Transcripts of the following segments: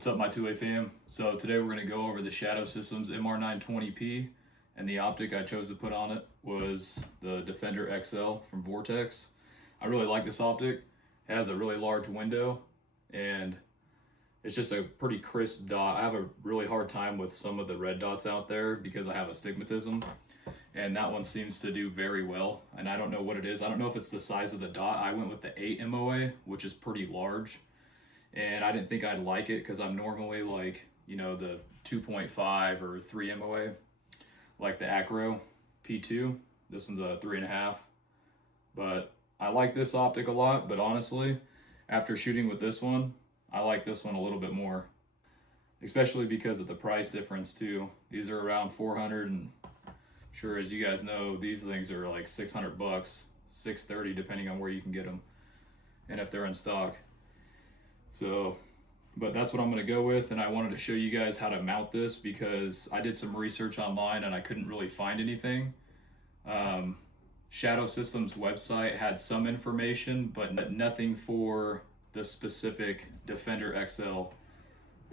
What's up, my two-way fam? So today we're going to go over the Shadow Systems MR920P, and the optic I chose to put on it was the Defender XL from Vortex. I really like this optic. It has a really large window, and it's just a pretty crisp dot. I have a really hard time with some of the red dots out there because I have astigmatism, and that one seems to do very well, and I don't know what it is. I don't know if it's the size of the dot. I went with the 8 MOA, which is pretty large. And I didn't think I'd like it because I'm normally like, you know, the 2.5 or 3 MOA, like the Acro P2. This one's a 3.5. But I like this optic a lot, but honestly, after shooting with this one, I like this one a little bit more, especially because of the price difference too. These are around 400, and I'm sure, as you guys know, these things are like 600 bucks, 630 depending on where you can get them and if they're in stock. So, but that's what I'm going to go with, and I wanted to show you guys how to mount this because I did some research online and I couldn't really find anything. Shadow Systems website had some information, but nothing for the specific Defender XL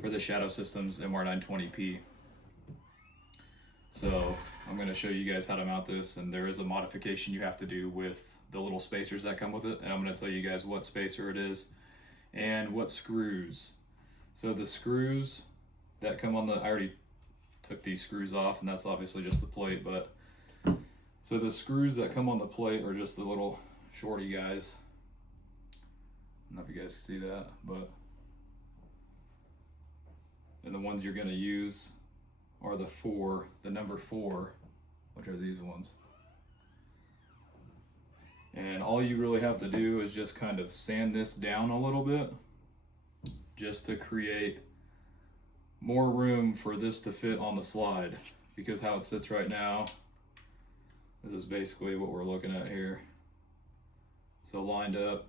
for the Shadow Systems MR920P. So I'm going to show you guys how to mount this, and there is a modification you have to do with the little spacers that come with it, and I'm going to tell you guys what spacer it is and what screws. So the screws that come on the, I already took these screws off, and that's obviously just the plate, but so the screws that come on the plate are just the little shorty guys. I don't know if you guys can see that, but and the ones you're going to use are the number 4, which are these ones. And all you really have to do is just kind of sand this down a little bit just to create more room for this to fit on the slide, because how it sits right now, this is basically what we're looking at here. So lined up,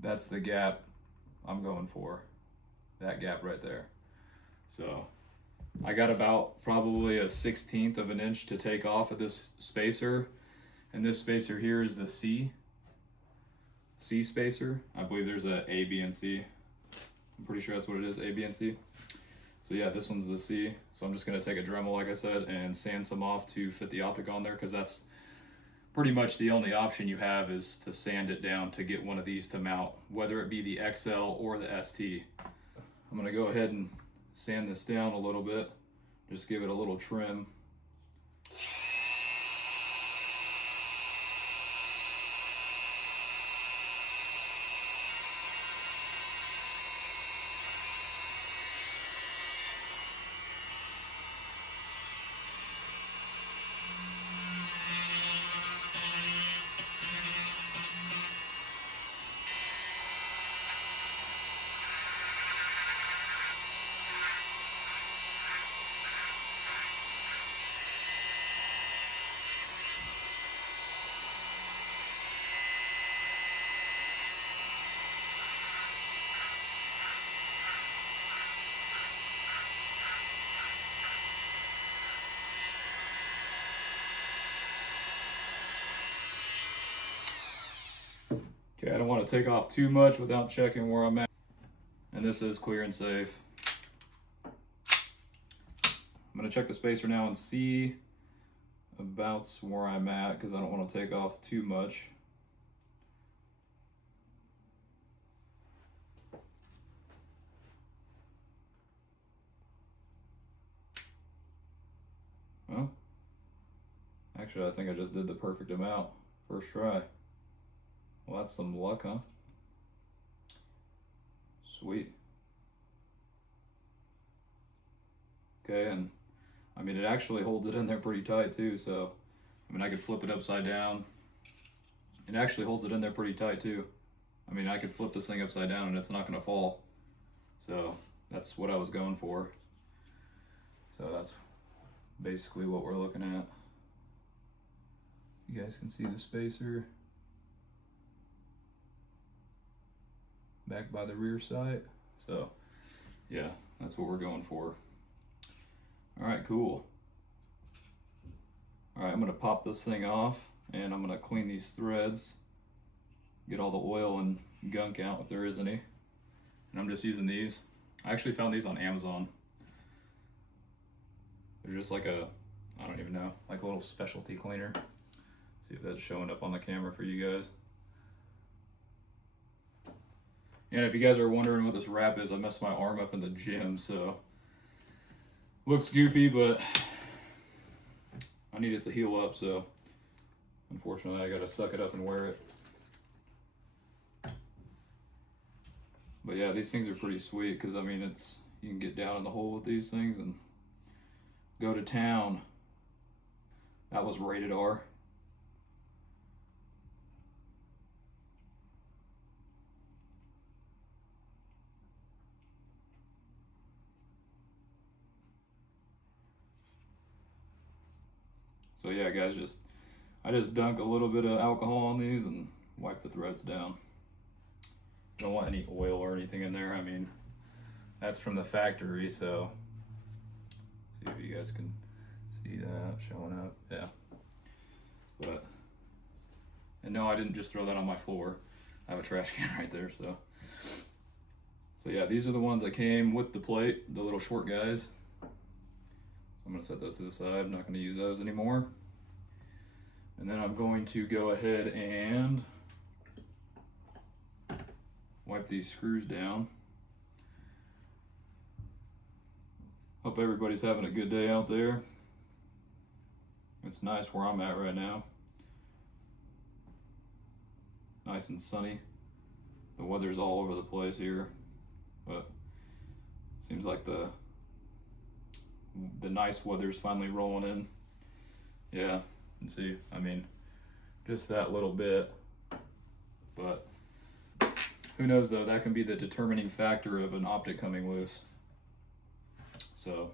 that's the gap I'm going for, that gap right there. So I got about probably a 1/16 of an inch to take off of this spacer. And this spacer here is the C spacer. I believe there's a A, B, and C. I'm pretty sure that's what it is, A, B, and C. So yeah, this one's the C. So I'm just gonna take a Dremel, like I said, and sand some off to fit the optic on there, because that's pretty much the only option you have, is to sand it down to get one of these to mount, whether it be the XL or the ST. I'm gonna go ahead and sand this down a little bit, just give it a little trim. Okay, I don't want to take off too much without checking where I'm at. And this is clear and safe. I'm going to check the spacer now and see about where I'm at, because I don't want to take off too much. Well, actually I think I just did the perfect amount first try. Well, that's some luck, huh? Sweet. Okay, and I mean, it actually holds it in there pretty tight too, so I mean, I could flip it upside down. It actually holds it in there pretty tight too. I mean, I could flip this thing upside down and it's not gonna fall. So that's what I was going for. So that's basically what we're looking at. You guys can see the spacer back by the rear sight. So yeah, that's what we're going for. All right, cool. All right, I'm gonna pop this thing off, and I'm gonna clean these threads, get all the oil and gunk out if there is any. And I'm just using these. I actually found these on Amazon. They're just like a, I don't even know, like a little specialty cleaner. See if that's showing up on the camera for you guys. And if you guys are wondering what this wrap is, I messed my arm up in the gym, so looks goofy, but I need it to heal up, so unfortunately I gotta suck it up and wear it. But yeah, these things are pretty sweet because I mean, you can get down in the hole with these things and go to town. That was rated R. So yeah, guys, I just dunk a little bit of alcohol on these and wipe the threads down. Don't want any oil or anything in there. I mean, that's from the factory, so see if you guys can see that showing up. Yeah. But, and no, I didn't just throw that on my floor. I have a trash can right there, so yeah, these are the ones that came with the plate, the little short guys. I'm gonna set those to the side. I'm not gonna use those anymore. And then I'm going to go ahead and wipe these screws down. Hope everybody's having a good day out there. It's nice where I'm at right now. Nice and sunny. The weather's all over the place here, but it seems like the nice weather's finally rolling in. Yeah, and see, I mean, just that little bit, but who knows though, that can be the determining factor of an optic coming loose. So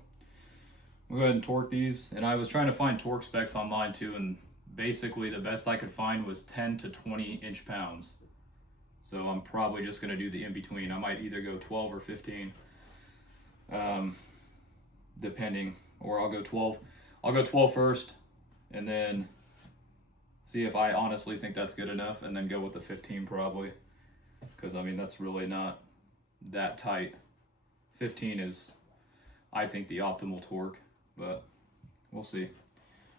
we'll go ahead and torque these, and I was trying to find torque specs online too, and basically the best I could find was 10 to 20 inch-pounds. So I'm probably just gonna do the in-between. I might either go 12 or 15, depending, or I'll go 12. I'll go 12 first, and then see if I honestly think that's good enough, and then go with the 15 probably, because I mean, that's really not that tight. 15 is, I think, the optimal torque, but we'll see.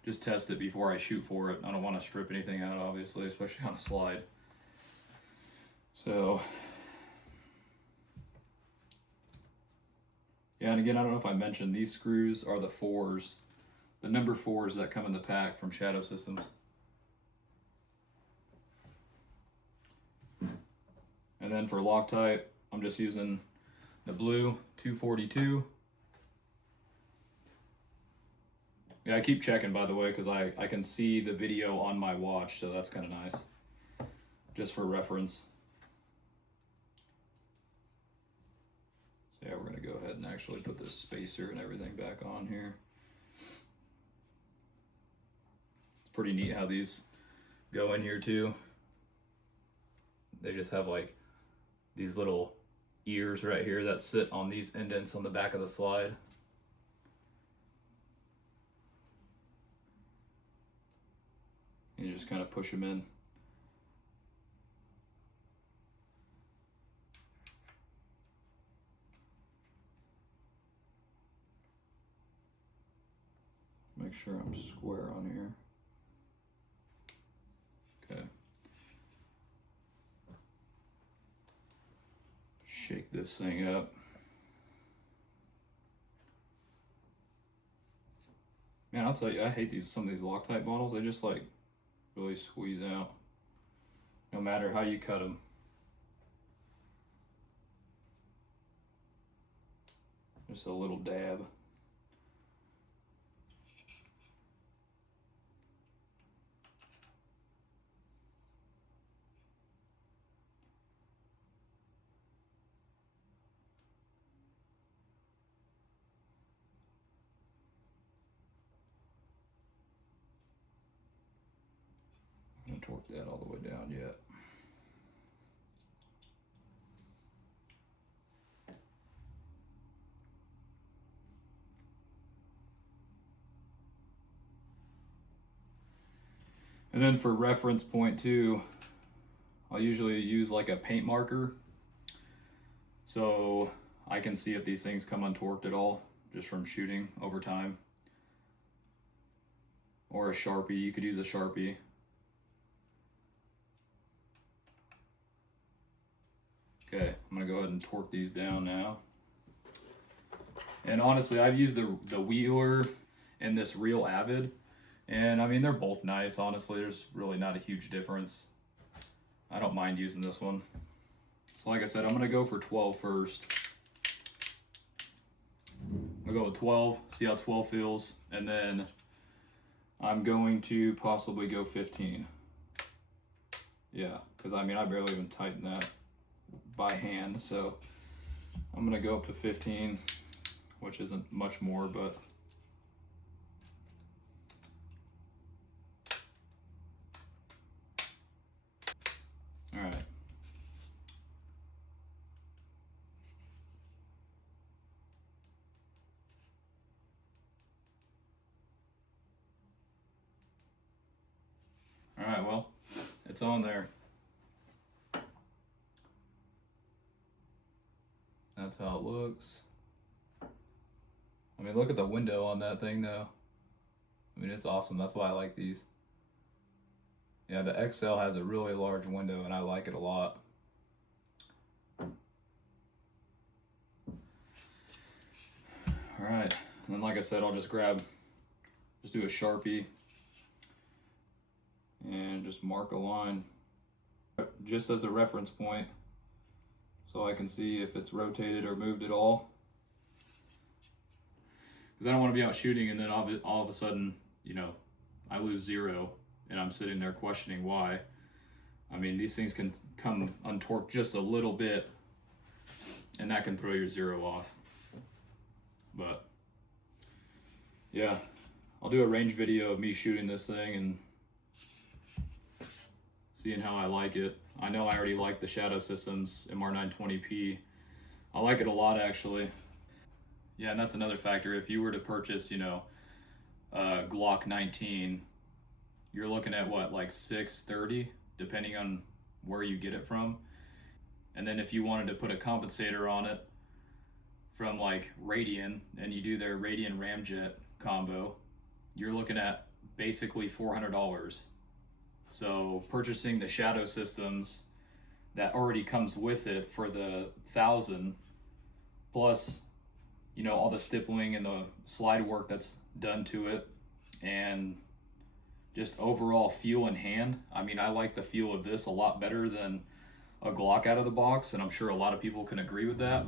Just test it before I shoot for it. I don't want to strip anything out, obviously, especially on a slide. So yeah, and again, I don't know if I mentioned, these screws are the 4s, the number 4s that come in the pack from Shadow Systems. And then for Loctite, I'm just using the blue 242. Yeah, I keep checking, by the way, because I can see the video on my watch, so that's kind of nice, just for reference. So yeah, we're going to go ahead and actually put this spacer and everything back on here. It's pretty neat how these go in here too. They just have like these little ears right here that sit on these indents on the back of the slide. You just kind of push them in. Make sure I'm square on here. Okay. Shake this thing up. Man, I'll tell you, I hate some of these Loctite bottles. They just like really squeeze out, no matter how you cut them. Just a little dab. I haven't torqued that all the way down yet. And then for reference point too, I'll usually use like a paint marker. So I can see if these things come untorqued at all, just from shooting over time. Or a Sharpie, you could use a Sharpie. Okay, I'm gonna go ahead and torque these down now. And honestly, I've used the Wheeler and this Real Avid, and I mean, they're both nice. Honestly, there's really not a huge difference. I don't mind using this one. So like I said, I'm gonna go for 12 first. I'll go with 12, see how 12 feels, and then I'm going to possibly go 15. Yeah, because I mean, I barely even tighten that by hand, so I'm gonna go up to 15, which isn't much more, but all right. All right, well, it's on there. That's how it looks. I mean, look at the window on that thing though. I mean, it's awesome. That's why I like these. Yeah, the XL has a really large window and I like it a lot. All right, and then like I said, I'll just do a Sharpie and just mark a line just as a reference point so I can see if it's rotated or moved at all. Because I don't want to be out shooting and then all of a sudden, you know, I lose 0 and I'm sitting there questioning why. I mean, these things can come untorqued just a little bit and that can throw your 0 off. But yeah, I'll do a range video of me shooting this thing and seeing how I like it. I know I already like the Shadow Systems MR920P. I like it a lot, actually. Yeah, and that's another factor. If you were to purchase, you know, Glock 19, you're looking at what, like $630, depending on where you get it from. And then if you wanted to put a compensator on it from like Radian, and you do their Radian Ramjet combo, you're looking at basically $400. So purchasing the Shadow Systems that already comes with it for the 1,000, plus, you know, all the stippling and the slide work that's done to it, and just overall feel in hand. I mean, I like the feel of this a lot better than a Glock out of the box, and I'm sure a lot of people can agree with that,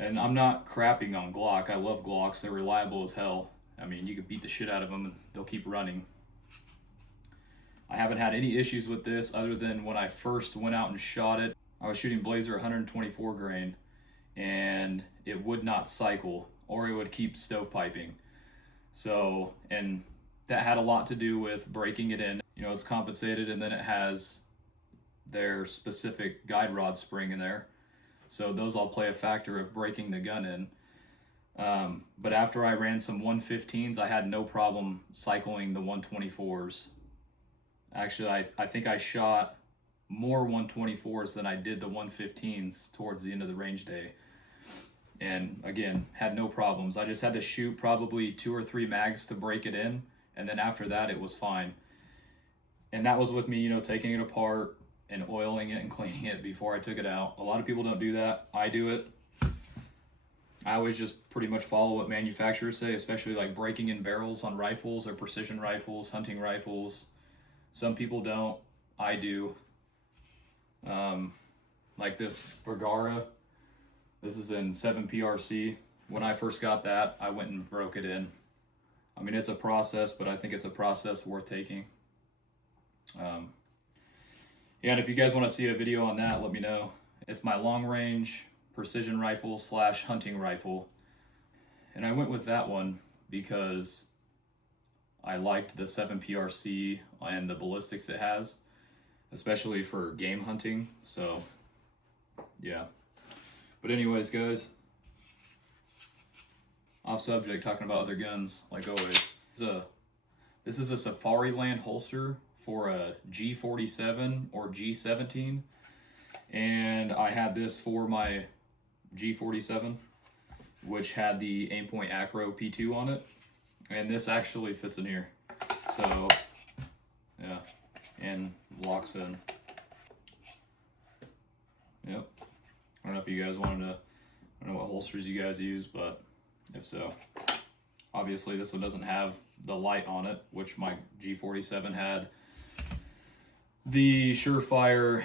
and I'm not crapping on Glock. I love Glocks. They're reliable as hell. I mean, you could beat the shit out of them and they'll keep running. I haven't had any issues with this other than when I first went out and shot it. I was shooting Blazer 124 grain and it would not cycle, or it would keep stovepiping. So, and that had a lot to do with breaking it in. You know, it's compensated and then it has their specific guide rod spring in there. So those all play a factor of breaking the gun in. But after I ran some 115s, I had no problem cycling the 124s. Actually, I think I shot more 124s than I did the 115s towards the end of the range day. And again, had no problems. I just had to shoot probably 2 or 3 mags to break it in. And then after that, it was fine. And that was with me, you know, taking it apart and oiling it and cleaning it before I took it out. A lot of people don't do that. I do it. I always just pretty much follow what manufacturers say, especially like breaking in barrels on rifles or precision rifles, hunting rifles. Some people don't. I do. Like this Bergara. This is in 7PRC. When I first got that, I went and broke it in. I mean, it's a process, but I think it's a process worth taking. Yeah, and if you guys want to see a video on that, let me know. It's my long range precision rifle / hunting rifle. And I went with that one because I liked the 7PRC and the ballistics it has, especially for game hunting. So, yeah. But anyways, guys, off subject, talking about other guns, like always. This is a Safariland holster for a G47 or G17. And I had this for my G47, which had the Aimpoint Acro P2 on it, and this actually fits in here. So yeah, and locks in. Yep. I don't know if you guys wanted to, I don't know what holsters you guys use, but if so. Obviously this one doesn't have the light on it, which my G47 had the Surefire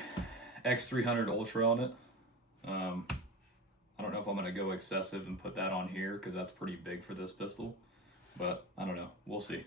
X300 Ultra on it. I don't know if I'm gonna go excessive and put that on here because that's pretty big for this pistol, but I don't know, we'll see.